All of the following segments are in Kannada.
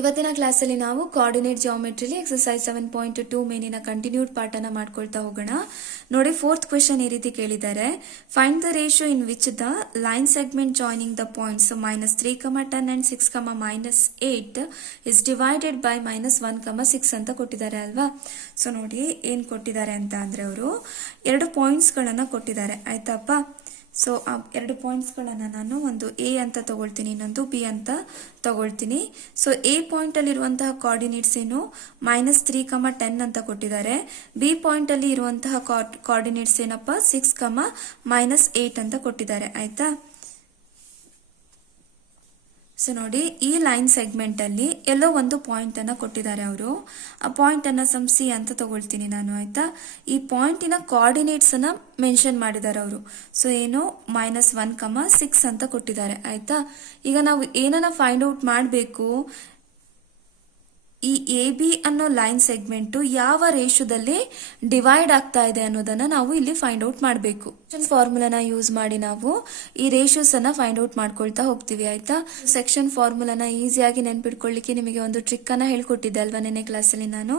ಇವತ್ತಿನ ಕ್ಲಾಸಲ್ಲಿ ನಾವು ಕೋಆರ್ಡಿನೇಟ್ ಜಿಯೋಮೆಟ್ರಿಲಿ ಎಕ್ಸರ್ಸೈಸ್ 7.2 ಮೇನಿನ ಕಂಟಿನ್ಯೂಡ್ ಪಾರ್ಟನ್ನ ಮಾಡ್ಕೊಳ್ತಾ ಹೋಗೋಣ. ನೋಡಿ, ಫೋರ್ತ್ ಕ್ವೆಶ್ಚನ್ ಈ ರೀತಿ ಕೇಳಿದ್ದಾರೆ. Find the ratio in which the line segment joining the points -3, 10 and 6, -8 is divided by -1, 6 ಅಂತ ಕೊಟ್ಟಿದ್ದಾರೆ ಅಲ್ವಾ. ಸೊ ನೋಡಿ ಏನ್ ಕೊಟ್ಟಿದ್ದಾರೆ ಅಂತ ಅಂದ್ರೆ ಅವರು 2 ಪಾಯಿಂಟ್ಸ್ ಗಳನ್ನ ಕೊಟ್ಟಿದ್ದಾರೆ, ಆಯ್ತಪ್ಪ. ಸೊ ಆ 2 ಪಾಯಿಂಟ್ಸ್ಗಳನ್ನು ನಾನು ಒಂದು ಎ ಅಂತ ತಗೊಳ್ತೀನಿ, ಇನ್ನೊಂದು ಬಿ ಅಂತ ತಗೊಳ್ತೀನಿ. ಸೊ ಎ ಪಾಯಿಂಟ್ ಅಲ್ಲಿ ಇರುವಂತಹ ಕೋಆರ್ಡಿನೇಟ್ಸ್ ಏನು -3, 10 ಅಂತ ಕೊಟ್ಟಿದ್ದಾರೆ. ಬಿ ಪಾಯಿಂಟ್ ಅಲ್ಲಿ ಇರುವಂತಹ ಕೋಆರ್ಡಿನೇಟ್ಸ್ ಏನಪ್ಪ 6, -8 ಅಂತ ಕೊಟ್ಟಿದ್ದಾರೆ, ಆಯ್ತಾ. ಸೊ ನೋಡಿ, ಈ ಲೈನ್ ಸೆಗ್ಮೆಂಟ್ ಅಲ್ಲಿ ಎಲ್ಲೋ ಒಂದು ಪಾಯಿಂಟ್ ಅನ್ನ ಕೊಟ್ಟಿದ್ದಾರೆ ಅವರು. ಆ ಪಾಯಿಂಟ್ ಅನ್ನ ಸಿ ಅಂತ ತಗೊಳ್ತೀನಿ ನಾನು, ಆಯ್ತಾ. ಈ ಪಾಯಿಂಟಿನ ಕೋಆರ್ಡಿನೇಟ್ಸ್ ಅನ್ನ ಮೆನ್ಷನ್ ಮಾಡಿದ್ದಾರೆ ಅವರು. ಸೊ ಏನು -1, 6 ಅಂತ ಕೊಟ್ಟಿದ್ದಾರೆ, ಆಯ್ತಾ. ಈಗ ನಾವು ಏನನ್ನ ಫೈಂಡ್ ಔಟ್ ಮಾಡಬೇಕು, ಈ ಎ ಬಿ ಅನ್ನೋ ಲೈನ್ ಸೆಗ್ಮೆಂಟ್ ಯಾವ ರೇಷಿಯೋದಲ್ಲಿ ಡಿವೈಡ್ ಆಗ್ತಾ ಇದೆ ಅನ್ನೋದನ್ನ ನಾವು ಇಲ್ಲಿ ಫೈಂಡ್ ಔಟ್ ಮಾಡಬೇಕು. ಫಾರ್ಮುಲಾನ ಯೂಸ್ ಮಾಡಿ ನಾವು ಈ ರೇಷಿಯೋಸ್ ಅನ್ನ ಫೈಂಡ್ ಔಟ್ ಮಾಡ್ಕೊಳ್ತಾ ಹೋಗ್ತೀವಿ, ಆಯ್ತಾ. ಸೆಕ್ಷನ್ ಫಾರ್ಮುಲಾನ ಈಸಿಯಾಗಿ ನೆನ್ಪಿಟ್ಕೊಳ್ಳಿಕ್ಕೆ ನಿಮಗೆ ಒಂದು ಟ್ರಿಕ್ ಅನ್ನ ಹೇಳ್ಕೊಟ್ಟಿದ್ದೆ ಅಲ್ವಾ ನೆನ್ನೆ ಕ್ಲಾಸಲ್ಲಿ ನಾನು.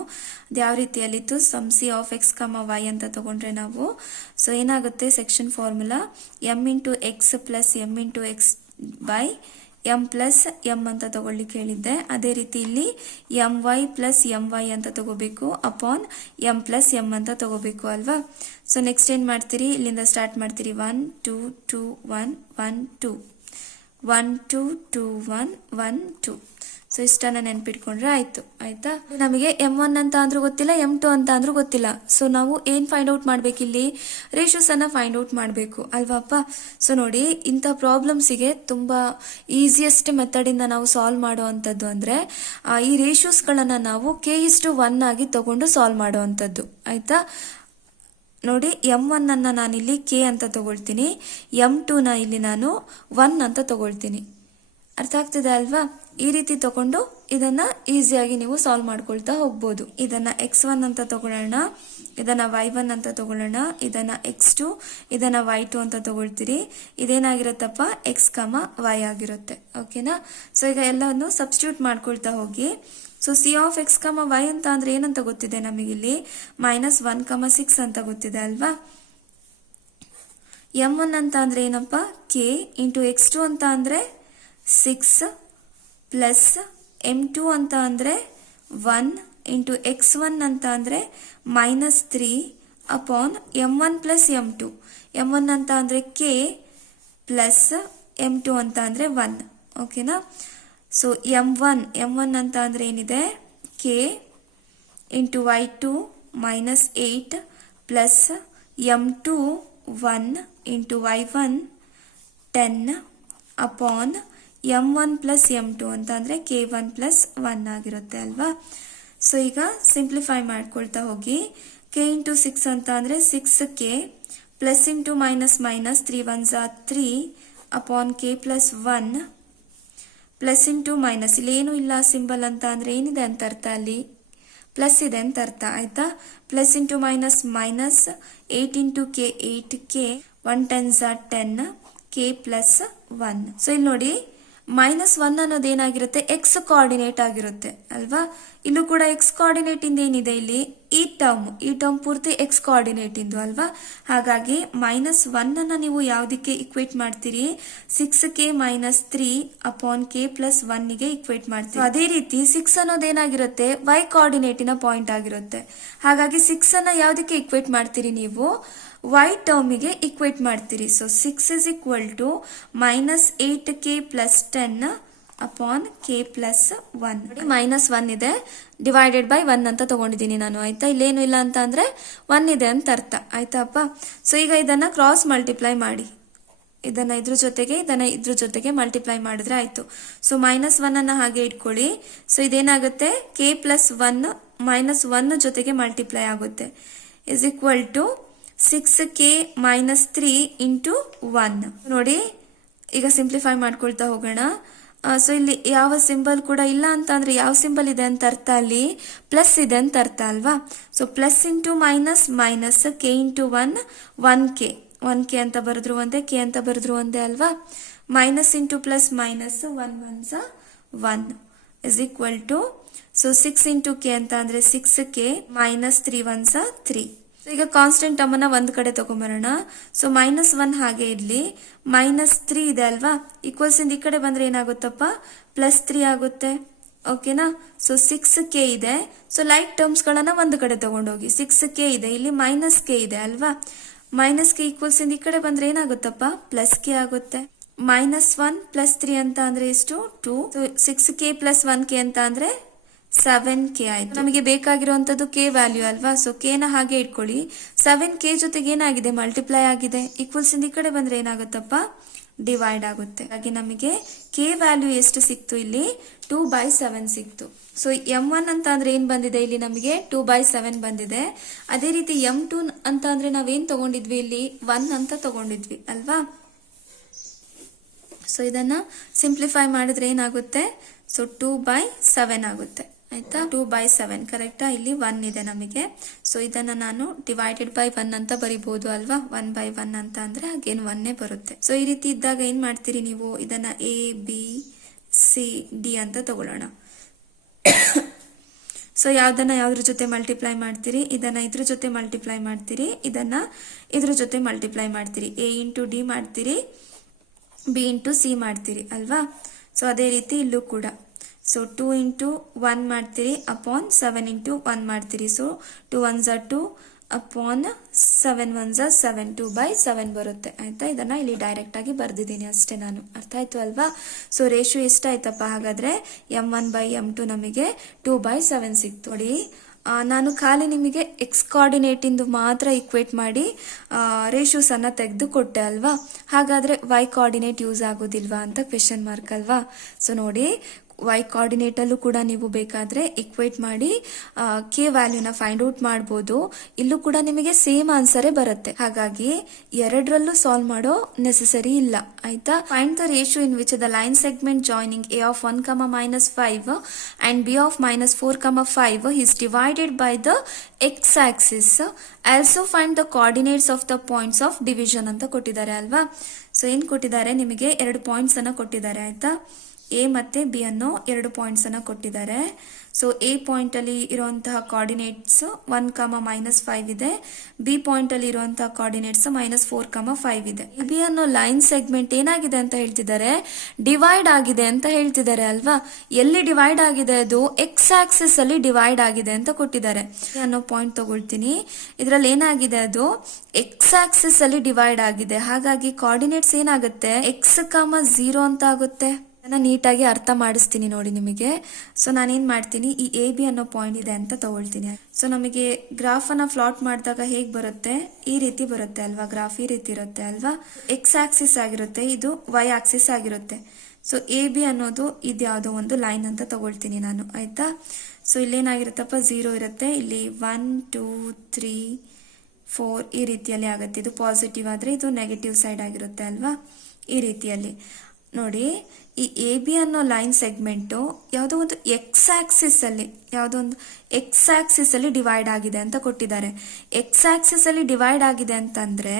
ಅದು ಯಾವ ರೀತಿಯಲ್ಲಿತ್ತು, some C of x, y ಅಂತ ತಗೊಂಡ್ರೆ ನಾವು ಸೊ ಏನಾಗುತ್ತೆ, section formula m×x + m×x by m+m ಅಂತ ತಗೊಳ್ಳಿಕ್ಕೆ ಹೇಳಿದ್ದೆ. ಅದೇ ರೀತಿ ಇಲ್ಲಿ my + my ಅಂತ ತಗೋಬೇಕು ಅಪಾನ್ m+m ಅಂತ ತಗೋಬೇಕು ಅಲ್ವಾ. ಸೊ ನೆಕ್ಸ್ಟ್ ಏನ್ ಮಾಡ್ತೀರಿ, ಇಲ್ಲಿಂದ ಸ್ಟಾರ್ಟ್ ಮಾಡ್ತೀರಿ 1 2 2 1 1 2 1 2 2 1 1 2. ಸೊ ಇಷ್ಟನ್ನ ನೆನ್ಪಿಟ್ಕೊಂಡ್ರೆ ಆಯ್ತು, ಆಯ್ತಾ. ನಮಗೆ m1 ಅಂತ ಅಂದ್ರೂ ಗೊತ್ತಿಲ್ಲ, m2 ಅಂತ ಅಂದ್ರೂ ಗೊತ್ತಿಲ್ಲ. ಸೊ ನಾವು ಏನ್ ಫೈಂಡ್ ಔಟ್ ಮಾಡ್ಬೇಕಿಲ್ಲಿ, ರೇಷಿಯೋಸ್ ಅನ್ನ ಫೈಂಡ್ ಔಟ್ ಮಾಡಬೇಕು ಅಲ್ವಾಪ್ಪ. ಸೊ ನೋಡಿ, ಇಂಥ ಪ್ರಾಬ್ಲಮ್ಸಿಗೆ ತುಂಬಾ ಈಸಿಯೆಸ್ಟ್ ಮೆಥಡ್ ಇಂದ ನಾವು ಸಾಲ್ವ್ ಮಾಡುವಂತದ್ದು ಅಂದ್ರೆ ಈ ರೇಷಿಯೋಸ್ ಗಳನ್ನ ನಾವು k:1 ಆಗಿ ತಗೊಂಡು ಸಾಲ್ವ್ ಮಾಡುವಂತದ್ದು, ಆಯ್ತಾ. ನೋಡಿ, m1 ಅನ್ನ ನಾನಿಲ್ಲಿ k ಅಂತ ತಗೊಳ್ತೀನಿ, m2 ನ ಇಲ್ಲಿ ನಾನು 1 ಅಂತ ತಗೊಳ್ತೀನಿ. ಅರ್ಥ ಆಗ್ತಿದೆ ಅಲ್ವಾ. ಈ ರೀತಿ ತಗೊಂಡು ಇದನ್ನ ಈಸಿಯಾಗಿ ನೀವು ಸಾಲ್ವ್ ಮಾಡ್ಕೊಳ್ತಾ ಹೋಗ್ಬೋದು. ಇದನ್ನ x1 ಅಂತ ತಗೊಳ್ಳೋಣ, ಇದನ್ನ y1 ಅಂತ ತಗೊಳ್ಳೋಣ, ಇದನ್ನ x2, ಇದನ್ನ y2 ಅಂತ ತಗೊಳ್ತೀರಿ. ಇದೇನಾಗಿರುತ್ತಪ್ಪ x, y ಆಗಿರುತ್ತೆ, ಓಕೆನಾ. ಸೊ ಈಗ ಎಲ್ಲವನ್ನು ಸಬ್ಸ್ಟಿಟ್ಯೂಟ್ ಮಾಡ್ಕೊಳ್ತಾ ಹೋಗಿ. So C of x, y ಅಂತ ಅಂದ್ರೆ ಏನಂತ ಗೊತ್ತಿದೆ ನಮಗಿಲ್ಲಿ, -1, 6 ಅಂತ ಗೊತ್ತಿದೆ ಅಲ್ವಾ. m1 ಅಂತ ಅಂದ್ರೆ ಏನಪ್ಪ k ಇಂಟು x2 ಅಂತ ಅಂದ್ರೆ 6 ಪ್ಲಸ್ m2 ಅಂತ ಅಂದ್ರೆ 1 ಇಂಟು x1 ಅಂತ ಅಂದ್ರೆ -3 upon m1 plus m2. m1 ಅಂತ ಅಂದ್ರೆ k ಪ್ಲಸ್ m2 ಅಂತ ಅಂದ್ರೆ 1, ಓಕೆನಾ. ಸೊ m1 ಅಂತ ಅಂದ್ರೆ ಏನಿದೆ, k into y2 -8 plus m2 1 into y1 10 upon m1 plus m2 ಅಂತ ಅಂದ್ರೆ k1 ಪ್ಲಸ್ 1 ಆಗಿರುತ್ತೆ ಅಲ್ವಾ. ಸೊ ಈಗ ಸಿಂಪ್ಲಿಫೈ ಮಾಡ್ಕೊಳ್ತಾ ಹೋಗಿ. k ಇಂಟು 6 ಅಂತ ಅಂದ್ರೆ 6k plus into minus 3 1s 3 upon k plus 1 plus into minus, ಇಲ್ಲಿ ಏನು ಇಲ್ಲ ಸಿಂಬಲ್ ಅಂತ ಅಂದ್ರೆ ಏನಿದೆ ಅಂತ ಅರ್ಥ, ಅಲ್ಲಿ ಪ್ಲಸ್ ಇದೆ ಅಂತ ಅರ್ಥ, ಆಯ್ತಾ. Plus into minus 8 into k 8k 1 10s 10 k plus 1. So ಇಲ್ಲಿ ನೋಡಿ, -1 ಅನ್ನೋದು ಏನಾಗಿರುತ್ತೆ, ಎಕ್ಸ್ ಕೋಆರ್ಡಿನೇಟ್ ಆಗಿರುತ್ತೆ ಅಲ್ವಾ. ಇಲ್ಲೂ ಕೂಡ ಎಕ್ಸ್ ಕೋಆರ್ಡಿನೇಟ್ ಇಂದ ಏನಿದೆ ಇಲ್ಲಿ, ಈ ಟರ್ಮ್ ಪೂರ್ತಿ ಎಕ್ಸ್ ಕೋಆರ್ಡಿನೇಟ್ ಇಂದು ಅಲ್ವಾ. ಹಾಗಾಗಿ -1 ಅನ್ನ ನೀವು ಯಾವ್ದಕ್ಕೆ ಇಕ್ವೇಟ್ ಮಾಡ್ತೀರಿ, 6k -3 ಅಪಾನ್ k ಪ್ಲಸ್ 1 ಗೆ ಇಕ್ವೇಟ್ ಮಾಡ್ತೀರಿ. ಅದೇ ರೀತಿ 6 ಅನ್ನೋದು ಏನಾಗಿರುತ್ತೆ, ವೈ ಕೋಆರ್ಡಿನೇಟಿನ ಪಾಯಿಂಟ್ ಆಗಿರುತ್ತೆ. ಹಾಗಾಗಿ 6 ಅನ್ನ ಯಾವ್ದಕ್ಕೆ ಇಕ್ವೇಟ್ ಮಾಡ್ತೀರಿ ನೀವು, y ಟರ್ಮಿಗೆ ಇಕ್ವೇಟ್ ಮಾಡ್ತೀರಿ. So 6 is equal to -8k plus 10 upon k plus 1. -1 ಇದೆ ಡಿವೈಡೆಡ್ ಬೈ 1 ಅಂತ ತಗೊಂಡಿದ್ದೀನಿ ನಾನು, ಆಯ್ತಾ. ಇಲ್ಲೇನು ಇಲ್ಲ ಅಂತ ಅಂದ್ರೆ 1 ಇದೆ ಅಂತ ಅರ್ಥ, ಆಯ್ತಾಪ್ಪ. ಸೊ ಈಗ ಇದನ್ನ ಕ್ರಾಸ್ ಮಲ್ಟಿಪ್ಲೈ ಮಾಡಿ, ಇದನ್ನ ಇದ್ರ ಜೊತೆಗೆ ಮಲ್ಟಿಪ್ಲೈ ಮಾಡಿದ್ರೆ ಆಯ್ತು. ಸೊ -1 ಅನ್ನ ಹಾಗೆ ಇಟ್ಕೊಳ್ಳಿ. ಸೊ ಇದೇನಾಗುತ್ತೆ, k ಪ್ಲಸ್ 1 -1 ಜೊತೆಗೆ ಮಲ್ಟಿಪ್ಲೈ ಆಗುತ್ತೆ, is equal to 6k -3 into 1. ನೋಡಿ, ಈಗ ಸಿಂಪ್ಲಿಫೈ ಮಾಡ್ಕೊಳ್ತಾ ಹೋಗೋಣ. ಸೊ ಇಲ್ಲಿ ಯಾವ ಸಿಂಬಲ್ ಕೂಡ ಇಲ್ಲ ಅಂತ ಅಂದ್ರೆ ಯಾವ ಸಿಂಬಲ್ ಇದೆ ಅಂತ ಅರ್ಥ, ಅಲ್ಲಿ ಪ್ಲಸ್ ಇದೆ ಅಂತ ಅರ್ಥ ಅಲ್ವಾ. So plus into minus k into 1k ಅಂತ ಬರೆದ್ರು ಒಂದೇ, k ಅಂತ ಬರೆದ್ರು ಒಂದೇ ಅಲ್ವಾ. Minus into plus minus 1 1s 1 is equal to so 6 into K ಅಂತ ಅಂದ್ರೆ 6k ಮೈನಸ್ 3 1s 3. ಈಗ ಕಾನ್ಸ್ಟೆಂಟ್ ಟರ್ಮ್ ಒಂದ್ ಕಡೆ ತಗೊಂಬರೋಣ. ಸೊ -1 ಹಾಗೆ ಇರ್ಲಿ, -3 ಇದೆ ಅಲ್ವಾ, ಈಕ್ವಲ್ಸ್ ಇಂದ ಈ ಕಡೆ ಬಂದ್ರೆ ಏನಾಗುತ್ತಪ್ಪ, +3 ಆಗುತ್ತೆ. ಓಕೆನಾ. ಸೊ 6k ಇದೆ. ಸೊ ಲೈಕ್ ಟರ್ಮ್ಸ್ ಗಳನ್ನ ಒಂದ್ ಕಡೆ ತಗೊಂಡೋಗಿ. 6k ಇದೆ, ಇಲ್ಲಿ -k ಇದೆ ಅಲ್ವಾ, -k ಈಕ್ವಲ್ಸ್ ಇಂದ ಈ ಕಡೆ ಬಂದ್ರೆ ಏನಾಗುತ್ತಪ್ಪ, +k ಆಗುತ್ತೆ. -1 +3 ಅಂತ ಅಂದ್ರೆ ಎಷ್ಟು, 2. 6k + 1k ಅಂತ ಅಂದ್ರೆ 7k ಆಯ್ತು. ನಮಗೆ ಬೇಕಾಗಿರುವಂತದ್ದು k ವ್ಯಾಲ್ಯೂ ಅಲ್ವಾ, ಸೊ k ನ ಹಾಗೆ ಇಟ್ಕೊಳ್ಳಿ. 7k ಜೊತೆಗೆ ಏನಾಗಿದೆ, ಮಲ್ಟಿಪ್ಲೈ ಆಗಿದೆ. ಈಕ್ವಲ್ಸ್ ಇಂದ ಈ ಕಡೆ ಬಂದ್ರೆ ಏನಾಗುತ್ತಪ್ಪ, ಡಿವೈಡ್ ಆಗುತ್ತೆ. ಹಾಗೆ ನಮಗೆ k ವ್ಯಾಲ್ಯೂ ಎಷ್ಟು ಸಿಕ್ತು, ಇಲ್ಲಿ 2/7 ಸಿಕ್ತು. ಸೊ m1 ಅಂತ ಅಂದ್ರೆ ಏನ್ ಬಂದಿದೆ, ಇಲ್ಲಿ ನಮಗೆ 2/7 ಬಂದಿದೆ. ಅದೇ ರೀತಿ m2 ಅಂತ ಅಂದ್ರೆ ನಾವೇನ್ ತಗೊಂಡಿದ್ವಿ, ಇಲ್ಲಿ 1 ಅಂತ ತಗೊಂಡಿದ್ವಿ ಅಲ್ವಾ. ಸೊ ಇದನ್ನ ಸಿಂಪ್ಲಿಫೈ ಮಾಡಿದ್ರೆ ಏನಾಗುತ್ತೆ, ಸೊ 2/7 ಆಗುತ್ತೆ. ಆಯ್ತಾ, 2/7 ಕರೆಕ್ಟಾ. ಇಲ್ಲಿ 1 ಇದೆ ನಮಗೆ. ಸೊ ಇದನ್ನ ನಾನು ಡಿವೈಡೆಡ್ ಬೈ 1 ಅಂತ ಬರಿಬಹುದು ಅಲ್ವಾ. 1/1 ಅಂತ ಅಂದ್ರೆ ಅಗೇನ್ 1 ಬರುತ್ತೆ. ಸೊ ಈ ರೀತಿ ಇದ್ದಾಗ ಏನ್ ಮಾಡ್ತೀರಿ ನೀವು, ಇದನ್ನ A B C D ಅಂತ ತಗೊಳ್ಳೋಣ. ಸೊ ಯಾವ್ದನ್ನ ಯಾವ್ದ್ರ ಜೊತೆ ಮಲ್ಟಿಪ್ಲೈ ಮಾಡ್ತೀರಿ, ಇದನ್ನ ಇದ್ರ ಜೊತೆ ಮಲ್ಟಿಪ್ಲೈ ಮಾಡ್ತೀರಿ, ಇದನ್ನ ಇದ್ರ ಜೊತೆ ಮಲ್ಟಿಪ್ಲೈ ಮಾಡ್ತೀರಿ. A ಇಂಟು D ಮಾಡ್ತೀರಿ, B ಇಂಟು C ಮಾಡ್ತೀರಿ ಅಲ್ವಾ. ಸೊ ಅದೇ ರೀತಿ ಇಲ್ಲೂ ಕೂಡ. ಸೊ 2 ಇಂಟು 1 ಮಾಡ್ತೀರಿ ಅಪಾನ್ 7 ಇಂಟು 1 ಮಾಡ್ತೀರಿ. ಸೊ 2 1s 2 ಅಪಾನ್ 7 1s 7, 2/7 ಬರುತ್ತೆ. ಆಯ್ತಾ, ಇದನ್ನ ಇಲ್ಲಿ ಡೈರೆಕ್ಟ್ ಆಗಿ ಬರ್ದಿದ್ದೀನಿ ಅಷ್ಟೇ ನಾನು. ಅರ್ಥ ಆಯ್ತು ಅಲ್ವಾ. ಸೊ ರೇಷಿಯೋ ಎಷ್ಟಾಯ್ತಪ್ಪ ಹಾಗಾದ್ರೆ, m1/m2 ನಮಗೆ 2/7 ಸಿಕ್ತು. ನೋಡಿ, ನಾನು ಖಾಲಿ ನಿಮಗೆ ಎಕ್ಸ್ ಕೋಆರ್ಡಿನೇಟ್ ಇಂದು ಮಾತ್ರ ಇಕ್ವೇಟ್ ಮಾಡಿ ರೇಷಿಯೋಸ್ ಅನ್ನ ತೆಗೆದು ಕೊಟ್ಟೆ ಅಲ್ವಾ. ಹಾಗಾದ್ರೆ ವೈ ಕೋಆರ್ಡಿನೇಟ್ ಯೂಸ್ ಆಗೋದಿಲ್ವಾ ಅಂತ ಕ್ವೆಶನ್ ಮಾರ್ಕ್ ಅಲ್ವಾ. ಸೊ ನೋಡಿ, ವೈ ಕೋಆರ್ಡಿನೇಟ್ ಅಲ್ಲೂ ಕೂಡ ನೀವು ಬೇಕಾದ್ರೆ ಇಕ್ವೇಟ್ ಮಾಡಿ ಕೆ ವ್ಯಾಲ್ಯೂನ ಫೈಂಡ್ ಔಟ್ ಮಾಡಬಹುದು. ಇಲ್ಲೂ ಕೂಡ ನಿಮಗೆ ಸೇಮ್ ಆನ್ಸರೇ ಬರುತ್ತೆ. ಹಾಗಾಗಿ ಎರಡರಲ್ಲೂ ಸಾಲ್ವ್ ಮಾಡೋ ನೆಸೆಸರಿ ಇಲ್ಲ. ಆಯ್ತಾ. Find the ratio in which the line segment joining a of 1, -5 and b of -4, 5 is divided by the x-axis. Also find the coordinates of the points of division ಅಂತ ಕೊಟ್ಟಿದ್ದಾರೆ ಅಲ್ವಾ. ಸೊ ಏನ್ ಕೊಟ್ಟಿದ್ದಾರೆ, ನಿಮಗೆ 2 ಪಾಯಿಂಟ್ಸ್ ಅನ್ನ ಕೊಟ್ಟಿದ್ದಾರೆ. ಆಯ್ತಾ, ಎ ಮತ್ತೆ ಬಿ ಅನ್ನೋ 2 ಪಾಯಿಂಟ್ಸ್ ಅನ್ನ ಕೊಟ್ಟಿದ್ದಾರೆ. ಸೊ ಎ ಪಾಯಿಂಟ್ ಅಲ್ಲಿ ಇರುವಂತಹ ಕೋಆರ್ಡಿನೇಟ್ಸ್ 1, -5 ಇದೆ. ಬಿ ಪಾಯಿಂಟ್ ಅಲ್ಲಿ ಇರುವಂತಹ ಕೋಆರ್ಡಿನೇಟ್ಸ್ -4, 5 ಇದೆ. ಬಿ ಅನ್ನೋ ಲೈನ್ ಸೆಗ್ಮೆಂಟ್ ಏನಾಗಿದೆ ಅಂತ ಹೇಳ್ತಿದ್ದಾರೆ, ಡಿವೈಡ್ ಆಗಿದೆ ಅಂತ ಹೇಳ್ತಿದ್ದಾರೆ ಅಲ್ವಾ. ಎಲ್ಲಿ ಡಿವೈಡ್ ಆಗಿದೆ, ಅದು ಎಕ್ಸ್ ಆಕ್ಸಿಸ್ ಅಲ್ಲಿ ಡಿವೈಡ್ ಆಗಿದೆ ಅಂತ ಕೊಟ್ಟಿದ್ದಾರೆ. ಅನ್ನೋ ಪಾಯಿಂಟ್ ತಗೊಳ್ತೀನಿ. ಇದರಲ್ಲಿ ಏನಾಗಿದೆ, ಅದು ಎಕ್ಸ್ ಆಕ್ಸಿಸ್ ಅಲ್ಲಿ ಡಿವೈಡ್ ಆಗಿದೆ. ಹಾಗಾಗಿ ಕೋಆರ್ಡಿನೇಟ್ಸ್ ಏನಾಗುತ್ತೆ, x, 0 ಅಂತ ಆಗುತ್ತೆ. ನೀಟಾಗಿ ಅರ್ಥ ಮಾಡಿಸ್ತೀನಿ ನೋಡಿ ನಿಮಗೆ. ಸೊ ನಾನೇನ್ ಮಾಡ್ತೀನಿ, ಈ ಎ ಬಿ ಅನ್ನೋ ಪಾಯಿಂಟ್ ಇದೆ ಅಂತ ತಗೊಳ್ತೀನಿ. ಸೊ ನಮಗೆ ಗ್ರಾಫ್ ಅನ್ನ ಪ್ಲಾಟ್ ಮಾಡಿದಾಗ ಹೇಗ್ ಬರುತ್ತೆ, ಈ ರೀತಿ ಬರುತ್ತೆ ಅಲ್ವಾ. ಗ್ರಾಫ್ ಈ ರೀತಿ ಇರುತ್ತೆ ಅಲ್ವಾ. ಎಕ್ಸ್ ಆಕ್ಸಿಸ್ ಆಗಿರುತ್ತೆ, ಇದು ವೈ ಆಕ್ಸಿಸ್ ಆಗಿರುತ್ತೆ. ಸೊ ಎ ಬಿ ಅನ್ನೋದು ಇದ್ಯಾವುದೋ ಒಂದು ಲೈನ್ ಅಂತ ತಗೊಳ್ತೀನಿ ನಾನು. ಆಯ್ತಾ. ಸೊ ಇಲ್ಲೇನಾಗಿರುತ್ತಪ್ಪ, 0 ಇರುತ್ತೆ. ಇಲ್ಲಿ 1 2 3 4 ಈ ರೀತಿಯಲ್ಲಿ ಆಗುತ್ತೆ. ಇದು ಪಾಸಿಟಿವ್ ಆದ್ರೆ ಇದು ನೆಗೆಟಿವ್ ಸೈಡ್ ಆಗಿರುತ್ತೆ ಅಲ್ವಾ. ಈ ರೀತಿಯಲ್ಲಿ ನೋಡಿ, ಈ ಎ ಬಿ ಅನ್ನೋ ಲೈನ್ ಸೆಗ್ಮೆಂಟ್ ಯಾವುದೋ ಒಂದು ಎಕ್ಸ್ ಆಕ್ಸಿಸ್ ಅಲ್ಲಿ ಡಿವೈಡ್ ಆಗಿದೆ ಅಂತ ಕೊಟ್ಟಿದ್ದಾರೆ. ಎಕ್ಸ್ ಆಕ್ಸಿಸ್ ಅಲ್ಲಿ ಡಿವೈಡ್ ಆಗಿದೆ ಅಂತಂದ್ರೆ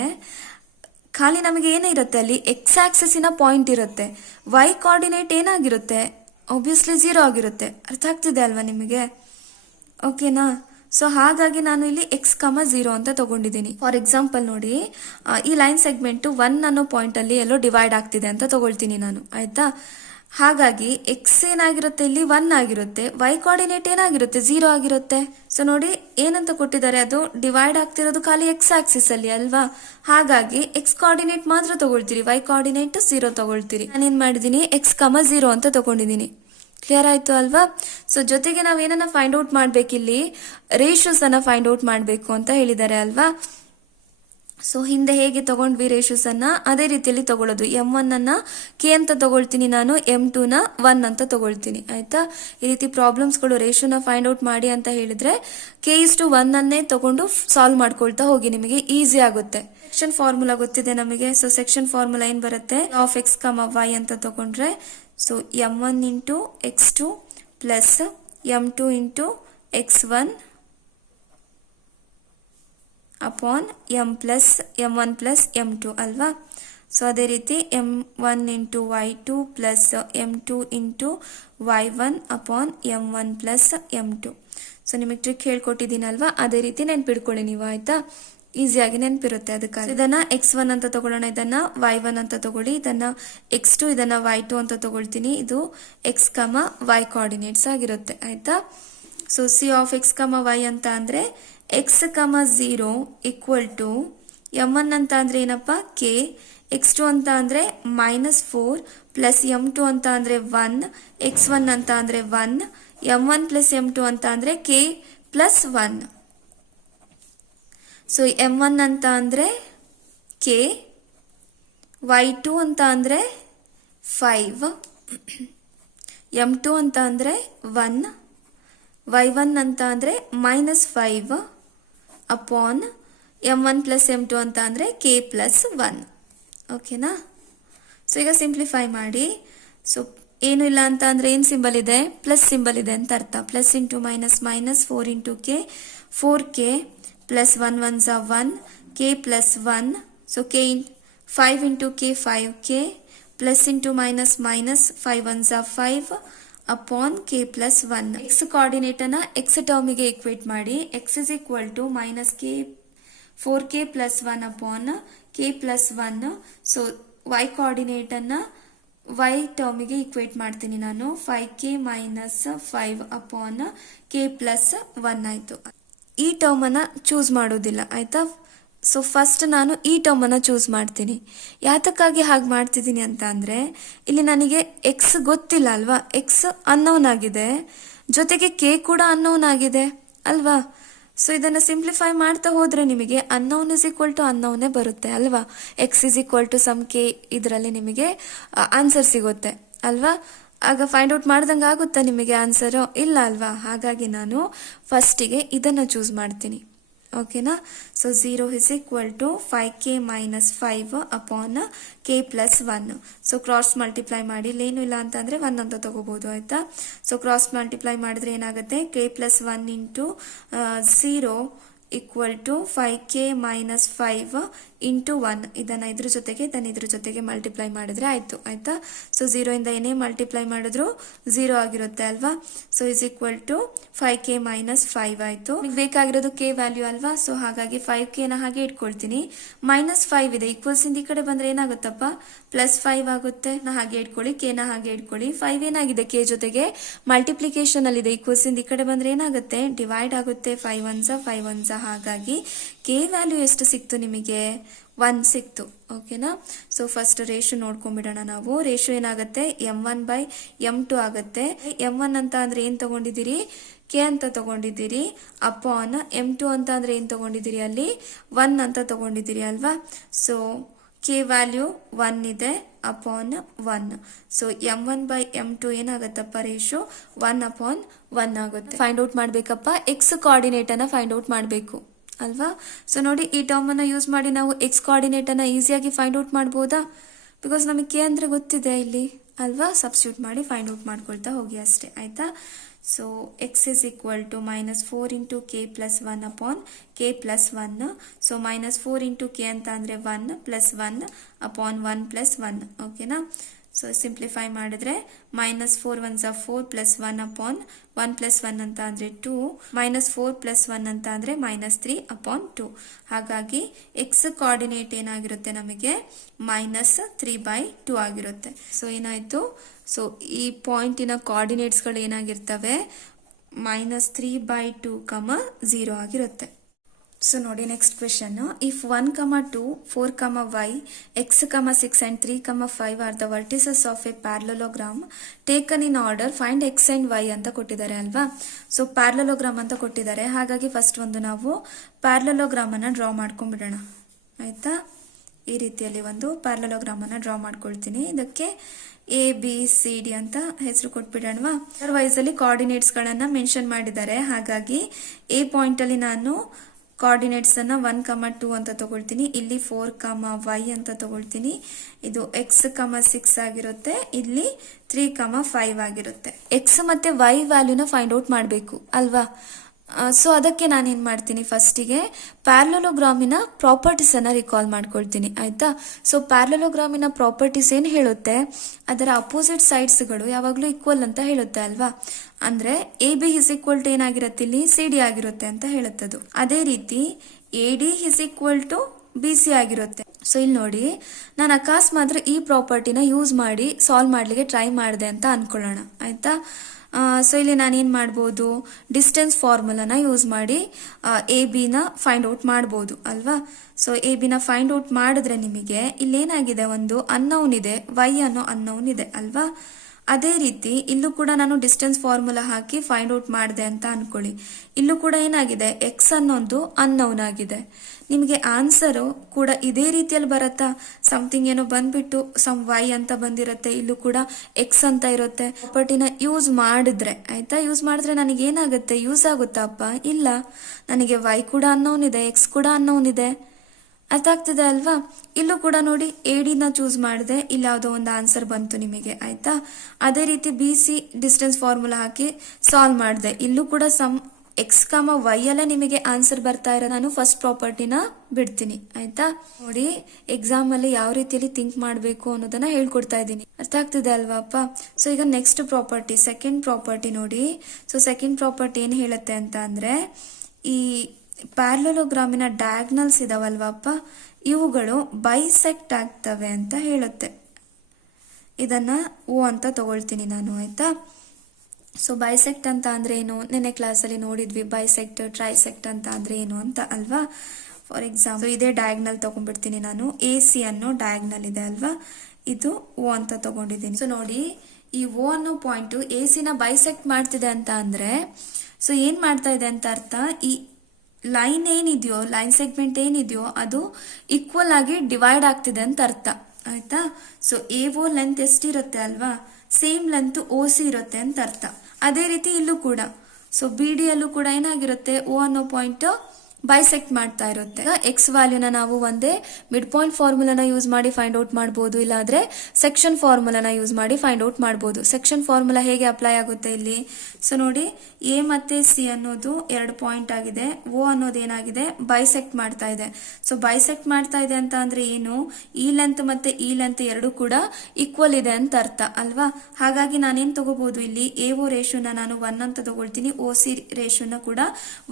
ಖಾಲಿ ನಮಗೆ ಏನಿರುತ್ತೆ, ಅಲ್ಲಿ ಎಕ್ಸ್ ಆಕ್ಸಿಸಿನ ಪಾಯಿಂಟ್ ಇರುತ್ತೆ. ವೈ ಕೋಆರ್ಡಿನೇಟ್ ಏನಾಗಿರುತ್ತೆ, ಆಬ್ವಿಯಸ್ಲಿ 0 ಆಗಿರುತ್ತೆ. ಅರ್ಥ ಆಗ್ತಿದೆ ಅಲ್ವಾ ನಿಮಗೆ. ಓಕೆನಾ. ಸೊ ಹಾಗಾಗಿ ನಾನು ಇಲ್ಲಿ x, 0 ಅಂತ ತಗೊಂಡಿದ್ದೀನಿ. ಫಾರ್ ಎಕ್ಸಾಂಪಲ್ ನೋಡಿ, ಈ ಲೈನ್ ಸೆಗ್ಮೆಂಟ್ 1 ಅನ್ನೋ ಪಾಯಿಂಟ್ ಅಲ್ಲಿ ಎಲ್ಲೋ ಡಿವೈಡ್ ಆಗ್ತಿದೆ ಅಂತ ತಗೊಳ್ತೀನಿ ನಾನು. ಆಯ್ತಾ. ಹಾಗಾಗಿ ಎಕ್ಸ್ ಏನಾಗಿರುತ್ತೆ, ಇಲ್ಲಿ 1 ಆಗಿರುತ್ತೆ. ವೈ ಕೋಆರ್ಡಿನೇಟ್ ಏನಾಗಿರುತ್ತೆ, 0 ಆಗಿರುತ್ತೆ. ಸೊ ನೋಡಿ ಏನಂತ ಕೊಟ್ಟಿದ್ದಾರೆ, ಅದು ಡಿವೈಡ್ ಆಗ್ತಿರೋದು ಖಾಲಿ ಎಕ್ಸ್ ಆಕ್ಸಿಸ್ ಅಲ್ಲಿ ಅಲ್ವಾ. ಹಾಗಾಗಿ ಎಕ್ಸ್ ಕೋಆರ್ಡಿನೇಟ್ ಮಾತ್ರ ತಗೊಳ್ತೀರಿ, ವೈ ಕೋಆರ್ಡಿನೇಟ್ 0 ತಗೊಳ್ತೀರಿ. ನಾನೇನ್ ಮಾಡಿದೀನಿ, x, 0 ಅಂತ ತಗೊಂಡಿದ್ದೀನಿ. ಕ್ಲಿಯರ್ ಆಯ್ತು ಅಲ್ವಾ. ಸೊ ಜೊತೆಗೆ ನಾವ್ ಏನನ್ನ ಫೈಂಡ್ ಔಟ್ ಮಾಡ್ಬೇಕಿಲ್ಲಿ, ರೇಷಿಯೋಸ್ ಅನ್ನ ಫೈಂಡ್ ಔಟ್ ಮಾಡ್ಬೇಕು ಅಂತ ಹೇಳಿದ್ದಾರೆ ಅಲ್ವಾ. ಸೊ ಹಿಂದೆ ಹೇಗೆ ತಗೊಂಡ್ವಿ ರೇಷಿಯೋಸ್ ಅನ್ನ, ಅದೇ ರೀತಿಯಲ್ಲಿ ತಗೊಳ್ಳೋದು. m1 ಅನ್ನ k ಅಂತ ತಗೊಳ್ತೀನಿ ನಾನು, m2 ನ 1 ಅಂತ ತಗೊಳ್ತೀನಿ. ಆಯ್ತಾ. ಈ ರೀತಿ ಪ್ರಾಬ್ಲಮ್ಸ್ ಗಳು ರೇಷಿಯೋನ ಫೈಂಡ್ ಔಟ್ ಮಾಡಿ ಅಂತ ಹೇಳಿದ್ರೆ k:1 ಅನ್ನೇ ತಗೊಂಡು ಸಾಲ್ವ್ ಮಾಡ್ಕೊಳ್ತಾ ಹೋಗಿ, ನಿಮಗೆ ಈಸಿ ಆಗುತ್ತೆ. ಸೆಕ್ಷನ್ ಫಾರ್ಮುಲಾ ಗೊತ್ತಿದೆ ನಮಗೆ. ಸೊ ಸೆಕ್ಷನ್ ಫಾರ್ಮುಲಾ ಏನ್ ಬರುತ್ತೆ, ಆಫ್ x, y ಅಂತ ತಗೊಂಡ್ರೆ so m1 into x2 plus m2 into x1 upon m1 plus m2 ಅಲ್ವಾ. ಸೊ ಅದೇ ರೀತಿ m1 into y2 plus m2 into y1 upon m1 plus m2. So ನಿಮಗೆ ಟ್ರಿಕ್ ಹೇಳ್ಕೊಟ್ಟಿದ್ದೀನಲ್ವಾ, ಅದೇ ರೀತಿ ನೆನ್ಪಿಡ್ಕೊಳ್ಳಿ ನೀವು, ಆಯ್ತಾ? ಈಸಿಯಾಗಿ ನೆನಪಿರುತ್ತೆ. ಅದಕ್ಕೆ ಇದನ್ನ x1 ಅಂತ ತಗೊಳ್ಳೋಣ, ಇದನ್ನ y1 ಅಂತ ತಗೊಳ್ಳಿ, ಇದನ್ನ x2, ಇದನ್ನ y2 ಅಂತ ತಗೊಳ್ತೀನಿ. ಇದು x, y ಕೋಆರ್ಡಿನೇಟ್ಸ್ ಆಗಿರುತ್ತೆ, ಆಯ್ತಾ? So C of x, y ಅಂತ ಅಂದ್ರೆ x, 0 ಈಕ್ವಲ್ ಟು m1 ಅಂತ ಅಂದ್ರೆ ಏನಪ್ಪ k, x2 ಅಂತ ಅಂದ್ರೆ -4 ಪ್ಲಸ್ m2 ಅಂತ ಅಂದ್ರೆ 1, x1 ಅಂತ ಅಂದ್ರೆ 1, m1 ಪ್ಲಸ್ m2 ಅಂತ ಅಂದ್ರೆ k ಪ್ಲಸ್ 1. ಸೊ m1 ಅಂತ ಅಂದ್ರೆ k, y2 ಅಂತ ಅಂದ್ರೆ 5, m2 ಅಂತ ಅಂದ್ರೆ 1, y1 ಅಂತ ಅಂದ್ರೆ -5 ಅಪಾನ್ m1 ಪ್ಲಸ್ m2 ಅಂತ ಅಂದ್ರೆ k ಪ್ಲಸ್ 1. ಓಕೆನಾ? ಸೊ ಈಗ ಸಿಂಪ್ಲಿಫೈ ಮಾಡಿ. ಸೊ ಏನು ಇಲ್ಲ ಅಂತ ಅಂದ್ರೆ ಏನ್ ಸಿಂಬಲ್ ಇದೆ? ಪ್ಲಸ್ ಸಿಂಬಲ್ ಇದೆ ಅಂತ ಅರ್ಥ. Plus into minus minus, 4 into K 4k plus 1 1 1 k plus 1. So k 5 into K 5k plus into minus minus 5 1 5 upon K plus 1. X coordinate ಅನ್ನ ಎಕ್ಸ್ ಟರ್ಮಿಗೆ ಈಕ್ವೇಟ್ ಮಾಡಿ. X is equal to minus K 4k plus 1 upon K plus 1. So y coordinate ಅನ್ನ y ಟರ್ಮಿಗೆ ಈಕ್ವೇಟ್ ಮಾಡ್ತೀನಿ ನಾನು. 5k minus 5 upon K plus 1 ಆಯ್ತು. ಈ ಟರ್ಮ್ ಅನ್ನ ಚೂಸ್ ಮಾಡೋದಿಲ್ಲ, ಆಯ್ತಾ? ಸೊ ಫಸ್ಟ್ ನಾನು ಈ ಟರ್ಮ್ ಅನ್ನ ಚೂಸ್ ಮಾಡ್ತೀನಿ. ಯಾತಕ್ಕಾಗಿ ಹಾಗೆ ಮಾಡ್ತಿದ್ದೀನಿ ಅಂತ ಅಂದ್ರೆ, ಇಲ್ಲಿ ನನಗೆ ಎಕ್ಸ್ ಗೊತ್ತಿಲ್ಲ ಅಲ್ವಾ, ಎಕ್ಸ್ ಅನ್ನೋನ್ ಆಗಿದೆ, ಜೊತೆಗೆ ಕೆ ಕೂಡ ಅನ್ನೋನ್ ಆಗಿದೆ ಅಲ್ವಾ? ಸೊ ಇದನ್ನ ಸಿಂಪ್ಲಿಫೈ ಮಾಡ್ತಾ ಹೋದ್ರೆ ನಿಮಗೆ ಅನ್ನೌನ್ ಇಸ್ ಈಕ್ವಲ್ ಟು ಅನ್ನೌನೇ ಬರುತ್ತೆ ಅಲ್ವಾ? X is equal to some K, ಇದರಲ್ಲಿ ನಿಮಗೆ ಆನ್ಸರ್ ಸಿಗುತ್ತೆ ಅಲ್ವಾ? ಆಗ ಫೈಂಡ್ ಔಟ್ ಮಾಡ್ದಂಗೆ ಆಗುತ್ತಾ ನಿಮಗೆ ಆನ್ಸರ್? ಇಲ್ಲ ಅಲ್ವಾ? ಹಾಗಾಗಿ ನಾನು ಫಸ್ಟಿಗೆ ಇದನ್ನ ಚೂಸ್ ಮಾಡ್ತೀನಿ. ಓಕೆನಾ? So 0 is equal to 5k minus 5 upon K plus 1. So cross multiply ಮಾಡಿ, ಇಲ್ಲೇನು ಇಲ್ಲ ಅಂತಂದ್ರೆ 1 ಅಂತ ತಗೋಬಹುದು, ಆಯ್ತಾ? ಸೊ ಕ್ರಾಸ್ ಮಲ್ಟಿಪ್ಲೈ ಮಾಡಿದ್ರೆ ಏನಾಗುತ್ತೆ? K plus 1 into 0 equal to 5k minus 5 into 1. ಇದನ್ನ ಇದ್ರ ಜೊತೆಗೆ ಮಲ್ಟಿಪ್ಲೈ ಮಾಡಿದ್ರೆ ಆಯ್ತು, ಆಯ್ತಾ? ಸೊ 0 ಇಂದ ಏನೇ ಮಲ್ಟಿಪ್ಲೈ ಮಾಡಿದ್ರು 0 ಆಗಿರುತ್ತೆ ಅಲ್ವಾ? So is equal to 5k minus 5 ಆಯ್ತು. ಬೇಕಾಗಿರೋದು k ವ್ಯಾಲ್ಯೂ ಅಲ್ವಾ? ಸೊ ಹಾಗಾಗಿ 5k ನ ಹಾಗೆ ಇಟ್ಕೊಳ್ತೀನಿ. ಮೈನಸ್ 5 ಇದೆ, ಈಕ್ವಲ್ಸ್ ಇಂದ ಈ ಕಡೆ ಬಂದ್ರೆ ಏನಾಗುತ್ತಪ್ಪ? ಪ್ಲಸ್ 5 ಆಗುತ್ತೆ. ಹಾಗೆ ಇಟ್ಕೊಳ್ಳಿ, k ನ ಹಾಗೆ ಇಟ್ಕೊಳ್ಳಿ. 5 ಏನಾಗಿದೆ? k ಜೊತೆಗೆ ಮಲ್ಟಿಪ್ಲಿಕೇಶನ್ ಅಲ್ಲಿ ಇದೆ, ಈಕ್ವಲ್ಸ್ ಇಂದ ಈ ಕಡೆ ಬಂದ್ರೆ ಏನಾಗುತ್ತೆ? ಡಿವೈಡ್ ಆಗುತ್ತೆ. 5 1 ಹಾಗಾಗಿ ಕೆ ವ್ಯಾಲ್ಯೂ ಎಷ್ಟು ಸಿಕ್ತು ನಿಮಗೆ? 1 ಸಿಕ್ತು. ಓಕೆನಾ? ಸೊ ಫಸ್ಟ್ ರೇಷಿಯೋ ನೋಡ್ಕೊಂಡ್ಬಿಡೋಣ ನಾವು. ರೇಷಿಯೋ ಏನಾಗುತ್ತೆ? m1 ಬೈ m2 ಆಗುತ್ತೆ. m1 ಅಂತ ಅಂದ್ರೆ ಏನ್ ತಗೊಂಡಿದ್ದೀರಿ? ಕೆ ಅಂತ ತಗೊಂಡಿದ್ದೀರಿ. ಅಪಾನ್ m2 ಅಂತ ಅಂದ್ರೆ ಏನ್ ತಗೊಂಡಿದ್ದೀರಿ? ಅಲ್ಲಿ 1 ಅಂತ ತಗೊಂಡಿದ್ದೀರಿ ಅಲ್ವಾ? ಸೊ ಕೆ ವ್ಯಾಲ್ಯೂ 1 ಇದೆ upon 1. So m1 by m2 ಏನಾಗತ್ತಪ್ಪ? ರೇಷಿಯೋ 1 ಅಪಾನ್ 1 ಆಗುತ್ತೆ. ಫೈಂಡ್ ಔಟ್ ಮಾಡ್ಬೇಕಪ್ಪ, ಎಕ್ಸ್ ಕೋಆರ್ಡಿನೇಟ್ ಅನ್ನ ಫೈಂಡ್ ಔಟ್ ಮಾಡಬೇಕು ಅಲ್ವಾ? ಸೊ ನೋಡಿ, ಈ ಟರ್ಮ್ ಅನ್ನ ಯೂಸ್ ಮಾಡಿ ನಾವು ಎಕ್ಸ್ ಕೋಆರ್ಡಿನೇಟ್ ಅನ್ನ ಈಸಿಯಾಗಿ ಫೈಂಡ್ ಔಟ್ ಮಾಡಬಹುದಾ? ಬಿಕಾಸ್ ನಮಗೆ ಕೆ ಅಂದ್ರೆ ಗೊತ್ತಿದೆ ಇಲ್ಲಿ ಅಲ್ವಾ? ಸಬ್ಸ್ಟಿಟ್ಯೂಟ್ ಮಾಡಿ ಫೈಂಡ್ ಔಟ್ ಮಾಡ್ಕೊಳ್ತಾ ಹೋಗಿ ಅಷ್ಟೇ, ಆಯ್ತಾ? So X is equal to minus 4 into K plus 1 upon K plus 1. So minus 4 into K ಅಂತ ಅಂದ್ರೆ 1 ಪ್ಲಸ್ 1 ಅಪಾನ್ 1 ಪ್ಲಸ್ 1. ಓಕೆನಾ? ಸೊ ಸಿಂಪ್ಲಿಫೈ ಮಾಡಿದ್ರೆ ಮೈನಸ್ 4 1 4 ಪ್ಲಸ್ 1 ಅಪಾನ್ 1 ಪ್ಲಸ್ 1 ಅಂತ ಅಂದ್ರೆ 2, ಮೈನಸ್ 4 ಪ್ಲಸ್ 1 ಅಂತ ಅಂದ್ರೆ ಮೈನಸ್ 3 ಅಪಾನ್ 2. ಹಾಗಾಗಿ ಎಕ್ಸ್ ಕೋಆರ್ಡಿನೇಟ್ ಏನಾಗಿರುತ್ತೆ ನಮಗೆ? ಮೈನಸ್ 3/2 ಆಗಿರುತ್ತೆ. ಸೊ ಏನಾಯ್ತು? ಸೊ ಈ ಪಾಯಿಂಟಿನ ಕೋಆರ್ಡಿನೇಟ್ಸ್ ಗಳು ಏನಾಗಿರ್ತವೆ? ಮೈನಸ್ 3/2, 0 ಆಗಿರುತ್ತೆ. ಸೊ ನೋಡಿ, next question. If 1, 2, 4, y, x, 6 and 3, 5 are the vertices of A parallelogram taken in order, find x and y ಅಂತ ಕೊಟ್ಟಿದ್ದಾರೆ ಅಲ್ವಾ? ಸೊ ಪ್ಯಾರಲೋಗ್ರಾಮ್ ಅಂತ ಕೊಟ್ಟಿದ್ದಾರೆ. ಹಾಗಾಗಿ ಫಸ್ಟ್ ಒಂದು ನಾವು ಪ್ಯಾರಲೋಗ್ರಾಮ್ ಅನ್ನ ಡ್ರಾ ಮಾಡ್ಕೊಂಡ್ಬಿಡೋಣ, ಆಯ್ತಾ? ಈ ರೀತಿಯಲ್ಲಿ ಒಂದು ಪ್ಯಾರಲೋಗ್ರಾಮ್ ಅನ್ನ ಡ್ರಾ ಮಾಡ್ಕೊಳ್ತೀನಿ. ಇದಕ್ಕೆ ABCD ಅಂತ ಹೆಸರು ಕೊಟ್ಬಿಡೋಣವಾ? ವೈಸ್ ಅಲ್ಲಿ ಕೋಆರ್ಡಿನೇಟ್ಸ್ ಗಳನ್ನ ಮೆನ್ಷನ್ ಮಾಡಿದ್ದಾರೆ. ಹಾಗಾಗಿ ಎ ಪಾಯಿಂಟ್ ಅಲ್ಲಿ ನಾನು ಕೋಆರ್ಡಿನೇಟ್ಸ್ ಅನ್ನ 1, 2 ಅಂತ ತಗೊಳ್ತೀನಿ. ಇಲ್ಲಿ 4, y ಅಂತ ತಗೊಳ್ತೀನಿ. ಇದು x, 6 ಆಗಿರುತ್ತೆ. ಇಲ್ಲಿ 3, 5 ಆಗಿರುತ್ತೆ. x ಮತ್ತೆ y ವ್ಯಾಲ್ಯೂನ ಫೈಂಡ್ ಔಟ್ ಮಾಡಬೇಕು ಅಲ್ವಾ? ಸೊ ಅದಕ್ಕೆ ನಾನೇನು ಮಾಡ್ತೀನಿ, ಫಸ್ಟಿಗೆ ಪ್ಯಾರಲೋಗ್ರಾಮಿನ ಪ್ರಾಪರ್ಟೀಸನ್ನು ರಿಕಾಲ್ ಮಾಡ್ಕೊಳ್ತೀನಿ, ಆಯಿತಾ. ಸೊ ಪ್ಯಾರಲೋಗ್ರಾಮಿನ ಪ್ರಾಪರ್ಟೀಸ್ ಏನು ಹೇಳುತ್ತೆ, ಅದರ ಅಪೋಸಿಟ್ ಸೈಡ್ಸ್ಗಳು ಯಾವಾಗಲೂ ಈಕ್ವಲ್ ಅಂತ ಹೇಳುತ್ತೆ ಅಲ್ವಾ. ಅಂದರೆ A B is equal to ಏನಾಗಿರುತ್ತೆ, ಇಲ್ಲಿ ಸಿ ಡಿ ಆಗಿರುತ್ತೆ ಅಂತ ಹೇಳುತ್ತದು. ಅದೇ ರೀತಿ A D is equal to B C ಆಗಿರುತ್ತೆ. ಸೊ ಇಲ್ಲಿ ನೋಡಿ, ನಾನು ಅಕಸ್ಮಾತ್ ಈ ಪ್ರಾಪರ್ಟಿನ ಯೂಸ್ ಮಾಡಿ ಸಾಲ್ವ್ ಮಾಡಲಿಕ್ಕೆ ಟ್ರೈ ಮಾಡಿದೆ ಅಂತ ಅನ್ಕೊಳ್ಳೋಣ, ಆಯಿತಾ. ಸೊ ಇಲ್ಲಿ ನಾನೇನು ಮಾಡ್ಬೋದು, ಡಿಸ್ಟೆನ್ಸ್ ಫಾರ್ಮುಲಾನ ಯೂಸ್ ಮಾಡಿ ಎ ಬಿನ ಫೈಂಡ್ ಔಟ್ ಮಾಡ್ಬೋದು ಅಲ್ವಾ. ಸೊ ಎ ಬಿನ ಫೈಂಡ್ ಔಟ್ ಮಾಡಿದ್ರೆ ನಿಮಗೆ ಇಲ್ಲೇನಾಗಿದೆ, ಒಂದು ಅನ್ನೌನ್ ಇದೆ, ವೈ ಅನ್ನೋ ಅನ್ನೌನ್ ಇದೆ ಅಲ್ವಾ. ಅದೇ ರೀತಿ ಇಲ್ಲೂ ಕೂಡ ನಾನು ಡಿಸ್ಟೆನ್ಸ್ ಫಾರ್ಮುಲಾ ಹಾಕಿ ಫೈಂಡ್ ಔಟ್ ಮಾಡಿದೆ ಅಂತ ಅನ್ಕೊಳ್ಳಿ. ಇಲ್ಲೂ ಕೂಡ ಏನಾಗಿದೆ, ಎಕ್ಸ್ ಅನ್ನೋದು ಅನ್ನೌನ್ ಆಗಿದೆ. ನಿಮಗೆ ಆನ್ಸರು ಕೂಡ ಇದೇ ರೀತಿಯಲ್ಲಿ ಬರುತ್ತಾ, ಸಮಥಿಂಗ್ ಏನೋ ಬಂದ್ಬಿಟ್ಟು ಸಮ್ ವೈ ಅಂತ ಬಂದಿರುತ್ತೆ, ಇಲ್ಲೂ ಕೂಡ ಎಕ್ಸ್ ಅಂತ ಇರುತ್ತೆ. ಪ್ರಾಪರ್ಟಿನ ಯೂಸ್ ಮಾಡಿದ್ರೆ ಆಯ್ತಾ, ಯೂಸ್ ಮಾಡಿದ್ರೆ ನನಗೆ ಏನಾಗುತ್ತೆ, ಯೂಸ್ ಆಗುತ್ತಪ್ಪ, ಇಲ್ಲ, ನನಗೆ ವೈ ಕೂಡ ಅನ್ನೌನ್ ಇದೆ, ಎಕ್ಸ್ ಕೂಡ ಅನ್ನೌನ್ ಇದೆ, ಅರ್ಥ ಆಗ್ತಿದೆ ಅಲ್ವಾ. ಇಲ್ಲೂ ಕೂಡ ನೋಡಿ ಎ ಡಿನ ಚೂಸ್ ಮಾಡಿದೆ, ಇಲ್ಲಿ ಯಾವುದೋ ಒಂದು ಆನ್ಸರ್ ಬಂತು ನಿಮಗೆ, ಆಯ್ತಾ. ಅದೇ ರೀತಿ ಬಿ ಸಿ ಡಿಸ್ಟೆನ್ಸ್ ಫಾರ್ಮುಲಾ ಹಾಕಿ ಸಾಲ್ವ್ ಮಾಡಿದೆ, ಇಲ್ಲೂ ಕೂಡ ಸಮ್ ಎಕ್ಸ್ ಕಾಮ ವೈ ಅಲ್ಲೇ ನಿಮಗೆ ಆನ್ಸರ್ ಬರ್ತಾ ಇರೋ, ನಾನು ಫಸ್ಟ್ ಪ್ರಾಪರ್ಟಿನ ಬಿಡ್ತೀನಿ, ಆಯ್ತಾ. ನೋಡಿ ಎಕ್ಸಾಮ್ ಅಲ್ಲಿ ಯಾವ ರೀತಿಯಲ್ಲಿ ಥಿಂಕ್ ಮಾಡಬೇಕು ಅನ್ನೋದನ್ನ ಹೇಳ್ಕೊಡ್ತಾ ಇದ್ದೀನಿ, ಅರ್ಥ ಆಗ್ತಿದೆ ಅಲ್ವಾ ಅಪ್ಪ. ಸೊ ಈಗ ನೆಕ್ಸ್ಟ್ ಪ್ರಾಪರ್ಟಿ, ಸೆಕೆಂಡ್ ಪ್ರಾಪರ್ಟಿ ನೋಡಿ. ಸೊ ಸೆಕೆಂಡ್ ಪ್ರಾಪರ್ಟಿ ಏನು ಹೇಳುತ್ತೆ ಅಂತ ಅಂದ್ರೆ, ಈ ಪ್ಯಾರಲೋಗ್ರಾಮಿನ ಡಯಾಗ್ನಲ್ಸ್ ಇದಾವಲ್ವಪ್ಪ, ಇವುಗಳು ಬೈಸೆಕ್ಟ್ ಆಗ್ತವೆ ಅಂತ ಹೇಳುತ್ತೆ. ಇದನ್ನ ಓ ಅಂತ ತಗೊಳ್ತೀನಿ ನಾನು, ಆಯ್ತಾ. ಸೊ ಬೈಸೆಕ್ಟ್ ಅಂತ ಅಂದ್ರೆ ಏನು, ನೆನ್ನೆ ಕ್ಲಾಸಲ್ಲಿ ನೋಡಿದ್ವಿ, ಬೈಸೆಕ್ಟ್ ಟ್ರೈಸೆಕ್ಟ್ ಅಂತ ಅಂದ್ರೆ ಏನು ಅಂತ ಅಲ್ವಾ. ಫಾರ್ ಎಕ್ಸಾಂಪಲ್ ಇದೇ ಡಯಾಗ್ನಲ್ ತಗೊಂಡ್ಬಿಡ್ತೀನಿ ನಾನು, ಎ ಸಿ ಅನ್ನೋ ಡಯಾಗ್ನಲ್ ಇದೆ ಅಲ್ವಾ, ಇದು ಓ ಅಂತ ತಗೊಂಡಿದ್ದೀನಿ. ಸೊ ನೋಡಿ, ಈ ಓ ಅನ್ನೋ ಪಾಯಿಂಟ್ ಎ ಸಿನ ಬೈಸೆಕ್ಟ್ ಮಾಡ್ತಿದೆ ಅಂತ ಅಂದ್ರೆ, ಸೊ ಏನ್ ಮಾಡ್ತಾ ಇದೆ ಅಂತ ಅರ್ಥ, ಈ ಲೈನ್ ಏನಿದೆಯೋ, ಲೈನ್ ಸೆಗ್ಮೆಂಟ್ ಏನಿದೆಯೋ ಅದು ಈಕ್ವಲ್ ಆಗಿ ಡಿವೈಡ್ ಆಗ್ತಿದೆ ಅಂತ ಅರ್ಥ, ಆಯ್ತಾ. ಸೊ ಎ ಓ ಲೆಂತ್ ಎಷ್ಟಿರುತ್ತೆ ಅಲ್ವಾ, ಸೇಮ್ ಲೆಂತ್ ಓ ಸಿ ಇರುತ್ತೆ ಅಂತ ಅರ್ಥ. ಅದೇ ರೀತಿ ಇಲ್ಲೂ ಕೂಡ, ಸೊ ಬಿ ಡಿ ಯಲ್ಲೂ ಕೂಡ ಏನಾಗಿರುತ್ತೆ, ಓ ಅನ್ನೋ ಪಾಯಿಂಟ್ ಬೈಸೆಕ್ಟ್ ಮಾಡ್ತಾ ಇರುತ್ತೆ. ಎಕ್ಸ್ ವ್ಯಾಲ್ಯೂನ ನಾವು ಒಂದೇ ಮಿಡ್ ಪಾಯಿಂಟ್ ಫಾರ್ಮುಲಾನ ಯೂಸ್ ಮಾಡಿ ಫೈಂಡ್ ಔಟ್ ಮಾಡಬಹುದು, ಇಲ್ಲಾಂದ್ರೆ ಸೆಕ್ಷನ್ ಫಾರ್ಮುಲಾನ ಯೂಸ್ ಮಾಡಿ ಫೈಂಡ್ ಔಟ್ ಮಾಡಬಹುದು. ಸೆಕ್ಷನ್ ಫಾರ್ಮುಲಾ ಹೇಗೆ ಅಪ್ಲೈ ಆಗುತ್ತೆ ಇಲ್ಲಿ, ಸೊ ನೋಡಿ, ಎ ಮತ್ತೆ ಸಿ ಅನ್ನೋದು 2 ಪಾಯಿಂಟ್ ಆಗಿದೆ, ಓ ಅನ್ನೋದು ಏನಾಗಿದೆ, ಬೈಸೆಕ್ಟ್ ಮಾಡ್ತಾ ಇದೆ. ಸೊ ಬೈಸೆಕ್ಟ್ ಮಾಡ್ತಾ ಇದೆ ಅಂತ ಅಂದ್ರೆ ಏನು, ಈ ಲೆಂತ್ ಮತ್ತೆ ಈ ಲೆಂತ್ ಎರಡು ಕೂಡ ಈಕ್ವಲ್ ಇದೆ ಅಂತ ಅರ್ಥ ಅಲ್ವಾ. ಹಾಗಾಗಿ ನಾನೇನ್ ತಗೋಬಹುದು, ಇಲ್ಲಿ ಎ ಓ ರೇಷಿಯೋನ ನಾನು 1 ಅಂತ ತಗೊಳ್ತೀನಿ, ಓ ಸಿ ರೇಷಿಯೋನ ಕೂಡ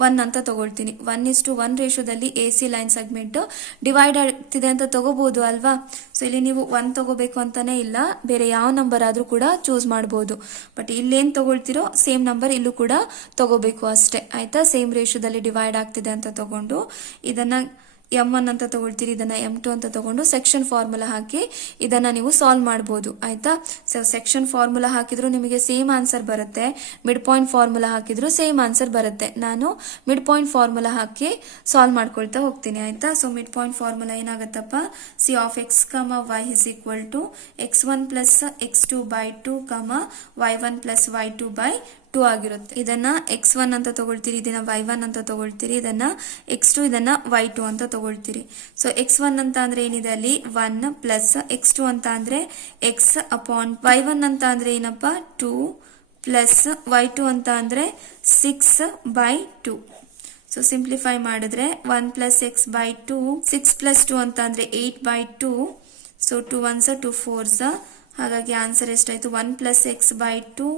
1 ಅಂತ ತಗೊಳ್ತೀನಿ. 1:1 ರೇಷಿಯೋದಲ್ಲಿ A C line segment divide ಆಗ್ತಿದೆ ಅಂತ ತಗೋಬಹುದು ಅಲ್ವಾ. ಸೊ ಇಲ್ಲಿ ನೀವು 1 ತಗೋಬೇಕು ಅಂತಾನೆ ಇಲ್ಲ, ಬೇರೆ ಯಾವ ನಂಬರ್ ಆದ್ರೂ ಕೂಡ ಚೂಸ್ ಮಾಡಬಹುದು. ಬಟ್ ಇಲ್ಲೇನ್ ತಗೊಳ್ತಿರೋ ಸೇಮ್ ನಂಬರ್ ಇಲ್ಲೂ ಕೂಡ ತಗೋಬೇಕು ಅಷ್ಟೇ, ಆಯ್ತಾ. ಸೇಮ್ ರೇಷಿಯೋದಲ್ಲಿ ಡಿವೈಡ್ ಆಗ್ತಿದೆ ಅಂತ ತಗೊಂಡು ಇದನ್ನ M1 ಅಂತ ತಗೊಳ್ತೀರಿ, ಇದನ್ನ M2 ಅಂತ ತಗೊಂಡು ಸೆಕ್ಷನ್ ಫಾರ್ಮುಲಾ ಹಾಕಿ ಇದನ್ನ ನೀವು ಸಾಲ್ವ್ ಮಾಡಬಹುದು, ಆಯ್ತಾ. ಸೊ ಸೆಕ್ಷನ್ ಫಾರ್ಮುಲಾ ಹಾಕಿದ್ರು ನಿಮಗೆ ಸೇಮ್ ಆನ್ಸರ್ ಬರುತ್ತೆ, ಮಿಡ್ ಪಾಯಿಂಟ್ ಫಾರ್ಮುಲಾ ಹಾಕಿದ್ರು ಸೇಮ್ ಆನ್ಸರ್ ಬರುತ್ತೆ. ನಾನು ಮಿಡ್ ಪಾಯಿಂಟ್ ಫಾರ್ಮುಲಾ ಹಾಕಿ ಸಾಲ್ವ್ ಮಾಡ್ಕೊಳ್ತಾ ಹೋಗ್ತೀನಿ, ಆಯ್ತಾ. ಸೊ ಮಿಡ್ ಪಾಯಿಂಟ್ ಫಾರ್ಮುಲಾ ಏನಾಗತ್ತಪ್ಪ, C of x comma Y is equal to x1 plus x2 by 2 comma y1 plus y2 by 2 ಆಗಿರುತ್ತೆ. ಇದನ್ನ x1 ಅಂತ ತಗೊಳ್ತೀರಿ, ಇದನ್ನ y1 ಅಂತ ತಗೊಳ್ತೀರಿ, ಇದನ್ನ x2, ಇದನ್ನ y2 ಅಂತ ತಗೊಳ್ತೀರಿ. ಸೊ x1 ಅಂತ ಅಂದ್ರೆ ಏನಿದೆ ಅಲ್ಲಿ 1 ಪ್ಲಸ್ x2 ಅಂತ ಅಂದ್ರೆ x ಅಪಾನ್ y1 ಅಂತ ಅಂದ್ರೆ ಏನಪ್ಪ 2 ಪ್ಲಸ್ y2 ಅಂತ ಅಂದ್ರೆ 6 ಬೈ 2. ಸೊ ಸಿಂಪ್ಲಿಫೈ ಮಾಡಿದ್ರೆ 1 ಪ್ಲಸ್ ಎಕ್ಸ್ ಬೈ 2, 6 ಪ್ಲಸ್ 2 ಅಂತ ಅಂದ್ರೆ 8 ಬೈ 2. ಸೊ 2 1s 2 4s, ಹಾಗಾಗಿ ಆನ್ಸರ್ ಎಷ್ಟಾಯ್ತು, 1 ಪ್ಲಸ್ ಎಕ್ಸ್ ಬೈ 2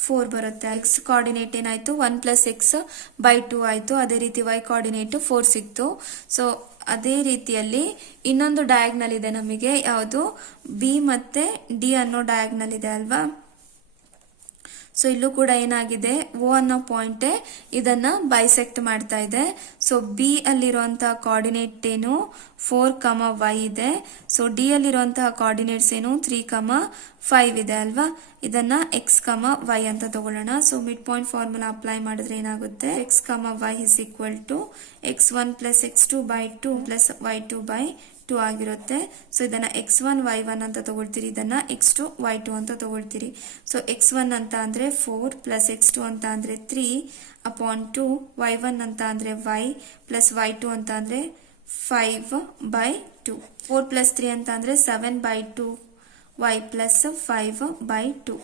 4 ಬರುತ್ತೆ. ಎಕ್ಸ್ ಕೋಆರ್ಡಿನೇಟ್ ಏನಾಯ್ತು, 1 ಪ್ಲಸ್ ಎಕ್ಸ್ ಬೈ 2 ಆಯ್ತು. ಅದೇ ರೀತಿ ವೈ ಕೋಆರ್ಡಿನೇಟ್ 4 ಸಿಕ್ತು. ಸೊ ಅದೇ ರೀತಿಯಲ್ಲಿ ಇನ್ನೊಂದು ಡಯಾಗ್ನಲ್ ಇದೆ ನಮಗೆ, ಯಾವುದು, ಬಿ ಮತ್ತೆ ಡಿ ಅನ್ನೋ ಡಯಾಗ್ನಲ್ ಇದೆ ಅಲ್ವಾ. ಸೊ ಇಲ್ಲೂ ಕೂಡ ಏನಾಗಿದೆ, ಓ ಅನ್ನೋ ಪಾಯಿಂಟ್ ಇದನ್ನ ಬೈಸೆಕ್ಟ್ ಮಾಡ್ತಾ ಇದೆ. ಸೊ ಬಿ ಅಲ್ಲಿರುವಂತಹ ಕೋಆರ್ಡಿನೇಟ್ ಏನು 4 ಕಮ ವೈ ಇದೆ. ಸೊ ಡಿ ಅಲ್ಲಿರುವಂತಹ ಕೋಆರ್ಡಿನೇಟ್ಸ್ ಏನು 3 ಕಮ 5 ಇದೆ ಅಲ್ವಾ. ಇದನ್ನ ಎಕ್ಸ್ ಕಮ ವೈ ಅಂತ ತಗೊಳ್ಳೋಣ. So mid point formula apply ಮಾಡಿದ್ರೆ ಏನಾಗುತ್ತೆ, X comma Y is equal to x1 plus x2 by 2 plus y2 by 2 ಆಗಿರುತ್ತೆ. ಸೊ ಇದನ್ನ x1 y1 ಅಂತ ತಗೊಳ್ತೀರಿ, ಇದನ್ನ x2 y2 ಅಂತ ತಗೊಳ್ತೀರಿ. ಸೊ x1 ಅಂತ ಅಂದ್ರೆ 4 ಪ್ಲಸ್ x2 ಅಂತ ಅಂದ್ರೆ 3 ಅಪಾನ್ 2, y1 ಅಂತ ಅಂದ್ರೆ y ಪ್ಲಸ್ y2 ಅಂತ ಅಂದ್ರೆ 5 ಬೈ 2. 4 ಪ್ಲಸ್ 3 ಅಂತ ಅಂದ್ರೆ 7 by 2, y plus 5 by 2.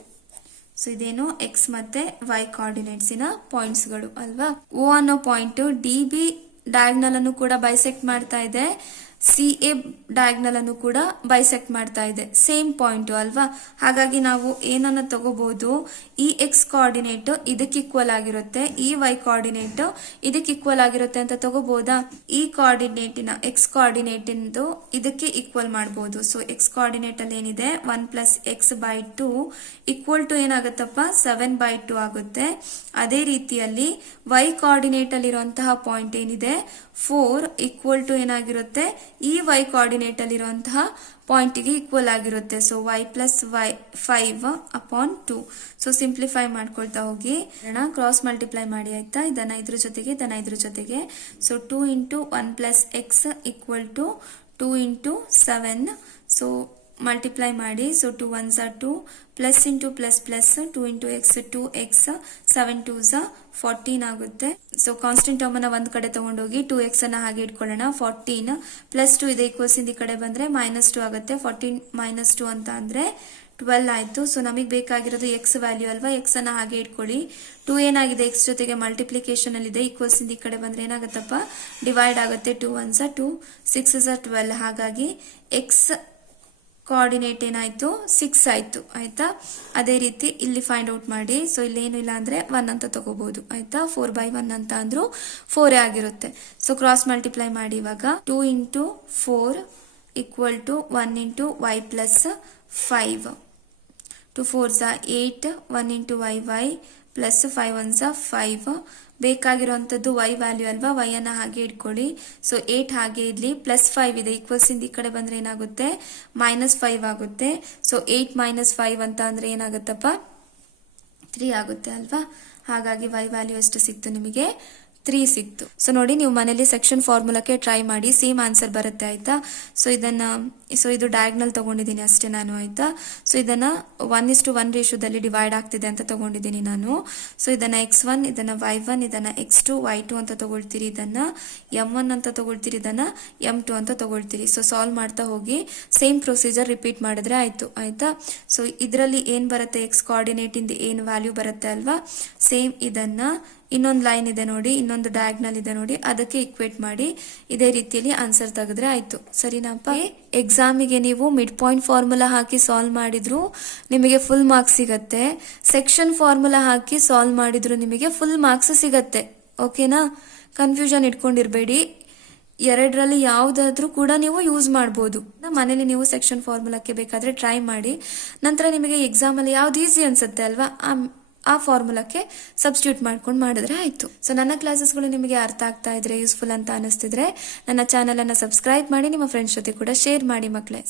So ಇದೇನು ಎಕ್ಸ್ ಮತ್ತೆ ವೈ ಕೋಆರ್ಡಿನೇಟ್ಸಿನ ಪಾಯಿಂಟ್ಸ್ಗಳು ಅಲ್ವಾ. ಓ ಅನ್ನೋ ಪಾಯಿಂಟ್ ಡಿ ಬಿ ಡಯಾಗ್ನಲ್ ಅನ್ನು ಕೂಡ ಬೈಸೆಕ್ಟ್ ಮಾಡ್ತಾ ಇದೆ, ಸಿ ಎ ಡಯಾಗ್ನಲ್ ಅನ್ನು ಕೂಡ ಬೈಸೆಕ್ಟ್ ಮಾಡ್ತಾ ಇದೆ, ಸೇಮ್ ಪಾಯಿಂಟ್ ಅಲ್ವಾ. ಹಾಗಾಗಿ ನಾವು ಏನನ್ನ ತಗೋಬಹುದು, ಈ ಎಕ್ಸ್ ಕೋಆರ್ಡಿನೇಟ್ ಇದಕ್ಕೆ ಈಕ್ವಲ್ ಆಗಿರುತ್ತೆ, ಈ ವೈ ಕೋಆರ್ಡಿನೇಟ್ ಇದಕ್ಕೆ ಈಕ್ವಲ್ ಆಗಿರುತ್ತೆ ಅಂತ ತಗೋಬಹುದಾ. ಈ ಕೋಆರ್ಡಿನೇಟಿನ ಎಕ್ಸ್ ಕೋಆರ್ಡಿನೇಟ್ ಇಂದು ಇದಕ್ಕೆ ಈಕ್ವಲ್ ಮಾಡಬಹುದು. ಸೊ ಎಕ್ಸ್ ಕೋಆರ್ಡಿನೇಟ್ ಅಲ್ಲಿ ಏನಿದೆ 1+x/2 ಈಕ್ವಲ್ ಟು ಏನಾಗುತ್ತಪ್ಪ 7/2 ಆಗುತ್ತೆ. ಅದೇ ರೀತಿಯಲ್ಲಿ ವೈ ಕೋಆರ್ಡಿನೇಟ್ ಅಲ್ಲಿ ಇರುವಂತಹ ಪಾಯಿಂಟ್ ಏನಿದೆ 4 ಈಕ್ವಲ್ ಟು ಏನಾಗಿರುತ್ತೆ, ಈ ವೈ ಕೋಆರ್ಡಿನೇಟ್ ಅಲ್ಲಿ ಇರುವಂತಹ ಪಾಯಿಂಟ್ ಗೆ ಈಕ್ವಲ್ ಆಗಿರುತ್ತೆ. So y+5/2. ಸೊ ಸಿಂಪ್ಲಿಫೈ ಮಾಡ್ಕೊಳ್ತಾ ಹೋಗಿ ಕ್ರಾಸ್ ಮಲ್ಟಿಪ್ಲೈ ಮಾಡಿ ಆಯ್ತಾ, ಇದನ್ನ ಇದ್ರ ಜೊತೆಗೆ ಇದನ್ನ ಇದ್ರ ಜೊತೆಗೆ. So 2 × 1+x = 2 × 7. ಸೊ ಮಲ್ಟಿಪ್ಲೈ ಮಾಡಿ. So 2 1s are 2, plus into plus plus 2 × x 2x, 7 2s 14 ಆಗುತ್ತೆ. ಸೊ ಕಾನ್ಸ್ಟೆಂಟ್ ಟರ್ಮ್ ಅನ್ನ ಒಂದ್ ಕಡೆ ತಗೊಂಡೋಗಿ 2x ಅನ್ನ ಹಾಗೆ ಇಟ್ಕೊಳ್ಳೋಣ. 14 ಪ್ಲಸ್ 2 ಇದೆ ಈಕ್ವಲ್ಸ್ ಇಂದ ಈ ಕಡೆ ಬಂದ್ರೆ -2 ಆಗುತ್ತೆ. 14 - 2 ಅಂತ ಅಂದ್ರೆ 12 ಆಯ್ತು. ಸೊ ನಮಗೆ ಬೇಕಾಗಿರೋದು ಎಕ್ಸ್ ವ್ಯಾಲ್ಯೂ ಅಲ್ವಾ, ಎಕ್ಸ್ ಅನ್ನ ಹಾಗೆ ಇಟ್ಕೊಳ್ಳಿ. 2 ಏನಾಗಿದೆ ಎಕ್ಸ್ ಜೊತೆಗೆ ಮಲ್ಟಿಪ್ಲಿಕೇಶನ್ ಅಲ್ಲಿ ಇದೆ, ಈಕ್ವಲ್ಸ್ ಇಂದ ಈ ಕಡೆ ಬಂದ್ರೆ ಏನಾಗುತ್ತಪ್ಪ ಡಿವೈಡ್ ಆಗುತ್ತೆ. 2 1s are 2, 6s are 12. ಹಾಗಾಗಿ ಎಕ್ಸ್ ಕೋಆರ್ಡಿನೇಟ್ ಏನಾಯ್ತು 6 ಆಯ್ತು ಆಯ್ತಾ. ಅದೇ ರೀತಿ ಇಲ್ಲಿ ಫೈಂಡ್ ಔಟ್ ಮಾಡಿ. ಸೊ ಇಲ್ಲಿ ಏನು ಇಲ್ಲ ಅಂದ್ರೆ 1 ಅಂತ ತಗೋಬಹುದು ಆಯ್ತಾ. 4/1 ಅಂತ ಅಂದ್ರೂ 4 ಆಗಿರುತ್ತೆ. ಸೊ ಕ್ರಾಸ್ ಮಲ್ಟಿಪ್ಲೈ ಮಾಡಿ ಇವಾಗ. 2 × 4 = 1 × y + 5. 2 4s are 8, 1 × y plus 5 1s are 5. ಬೇಕಾಗಿರುವಂತದ್ದು y value ಅಲ್ವಾ, y ಅನ್ನ ಹಾಗೆ ಇಟ್ಕೊಳ್ಳಿ. ಸೊ 8 ಹಾಗೆ ಇರ್ಲಿ, ಪ್ಲಸ್ 5 ಇದೆ ಈಕ್ವಲ್ಸ್ ಇಂದ ಈ ಕಡೆ ಬಂದ್ರೆ ಏನಾಗುತ್ತೆ -5 ಆಗುತ್ತೆ. ಸೊ 8 - 5 ಅಂತ ಅಂದ್ರೆ ಏನಾಗುತ್ತಪ್ಪ 3 ಆಗುತ್ತೆ ಅಲ್ವಾ. ಹಾಗಾಗಿ y ವ್ಯಾಲ್ಯೂ ಎಷ್ಟು ಸಿಕ್ತು ನಿಮಗೆ 3 ಸಿಕ್ತು. ಸೊ ನೋಡಿ ನೀವು ಮನೇಲಿ ಸೆಕ್ಷನ್ ಫಾರ್ಮುಲಾಕ್ಕೆ ಟ್ರೈ ಮಾಡಿ, ಸೇಮ್ ಆನ್ಸರ್ ಬರುತ್ತೆ ಆಯ್ತಾ. ಸೊ ಇದು ಡಯಾಗ್ನಲ್ ತಗೊಂಡಿದ್ದೀನಿ ಅಷ್ಟೇ ನಾನು ಆಯ್ತಾ. ಸೊ ಇದನ್ನ 1:1 ರೇಷಿಯೋದಲ್ಲಿ ಡಿವೈಡ್ ಆಗ್ತಿದೆ ಅಂತ ತಗೊಂಡಿದ್ದೀನಿ ನಾನು. ಸೊ ಇದನ್ನ x1, ಇದನ್ನ y1, ಇದನ್ನ x2 y2 ಅಂತ ತಗೊಳ್ತೀರಿ, ಇದನ್ನ m1 ಅಂತ ತಗೊಳ್ತೀರಿ, ಇದನ್ನ m2 ಅಂತ ತಗೊಳ್ತೀರಿ. ಸೊ ಸಾಲ್ವ್ ಮಾಡ್ತಾ ಹೋಗಿ ಸೇಮ್ ಪ್ರೊಸೀಜರ್ ರಿಪೀಟ್ ಮಾಡಿದ್ರೆ ಆಯ್ತು ಆಯ್ತಾ. ಸೊ ಇದರಲ್ಲಿ ಏನ್ ಬರುತ್ತೆ ಎಕ್ಸ್ ಕೋಆರ್ಡಿನೇಟ್ ಇಂದ ಏನ್ ವ್ಯಾಲ್ಯೂ ಬರುತ್ತೆ ಅಲ್ವಾ, ಸೇಮ್ ಇದನ್ನ ಇನ್ನೊಂದು ಲೈನ್ ಇದೆ ನೋಡಿ, ಇನ್ನೊಂದು ಡಯಾಗ್ನಲ್ ಇದೆ ನೋಡಿ, ಅದಕ್ಕೆ ಇಕ್ವೇಟ್ ಮಾಡಿ ಇದೇ ರೀತಿಯಲ್ಲಿ ಆನ್ಸರ್ ತೆಗೆದ್ರೆ ಆಯ್ತು. ಸರಿನಪ್ಪ. ಎಕ್ಸಾಮಿಗೆ ನೀವು ಮಿಡ್ ಪಾಯಿಂಟ್ ಫಾರ್ಮುಲಾ ಹಾಕಿ ಸಾಲ್ವ್ ಮಾಡಿದ್ರು ನಿಮಗೆ ಫುಲ್ ಮಾರ್ಕ್ಸ್ ಸಿಗತ್ತೆ, ಸೆಕ್ಷನ್ ಫಾರ್ಮುಲಾ ಹಾಕಿ ಸಾಲ್ವ್ ಮಾಡಿದ್ರು ನಿಮಗೆ ಫುಲ್ ಮಾರ್ಕ್ಸ್ ಸಿಗತ್ತೆ. ಓಕೆನಾ, ಕನ್ಫ್ಯೂಷನ್ ಇಟ್ಕೊಂಡಿರ್ಬೇಡಿ. ಎರಡರಲ್ಲಿ ಯಾವ್ದಾದ್ರೂ ಕೂಡ ನೀವು ಯೂಸ್ ಮಾಡಬಹುದು. ಮನೇಲಿ ನೀವು ಸೆಕ್ಷನ್ ಫಾರ್ಮುಲಾಕ್ಕೆ ಬೇಕಾದ್ರೆ ಟ್ರೈ ಮಾಡಿ, ನಂತರ ನಿಮಗೆ ಎಕ್ಸಾಮ್ ಅಲ್ಲಿ ಯಾವ್ದು ಈಸಿ ಅನ್ಸುತ್ತೆ ಅಲ್ವಾ ಆ ಫಾರ್ಮುಲಾಕ್ಕೆ ಸಬ್ಸ್ಟಿಟ್ಯೂಟ್ ಮಾಡ್ಕೊಂಡು ಮಾಡಿದ್ರೆ ಆಯ್ತು. ಸೊ ನನ್ನ ಕ್ಲಾಸಸ್ಗಳು ನಿಮಗೆ ಅರ್ಥ ಆಗ್ತಾ ಇದ್ರೆ, ಯೂಸ್ಫುಲ್ ಅಂತ ಅನಿಸ್ತಿದ್ರೆ ನನ್ನ ಚಾನಲ್ ಅನ್ನ ಸಬ್ಸ್ಕ್ರೈಬ್ ಮಾಡಿ, ನಿಮ್ಮ ಫ್ರೆಂಡ್ಸ್ ಜೊತೆ ಕೂಡ ಶೇರ್ ಮಾಡಿ ಮಕ್ಕಳೇ.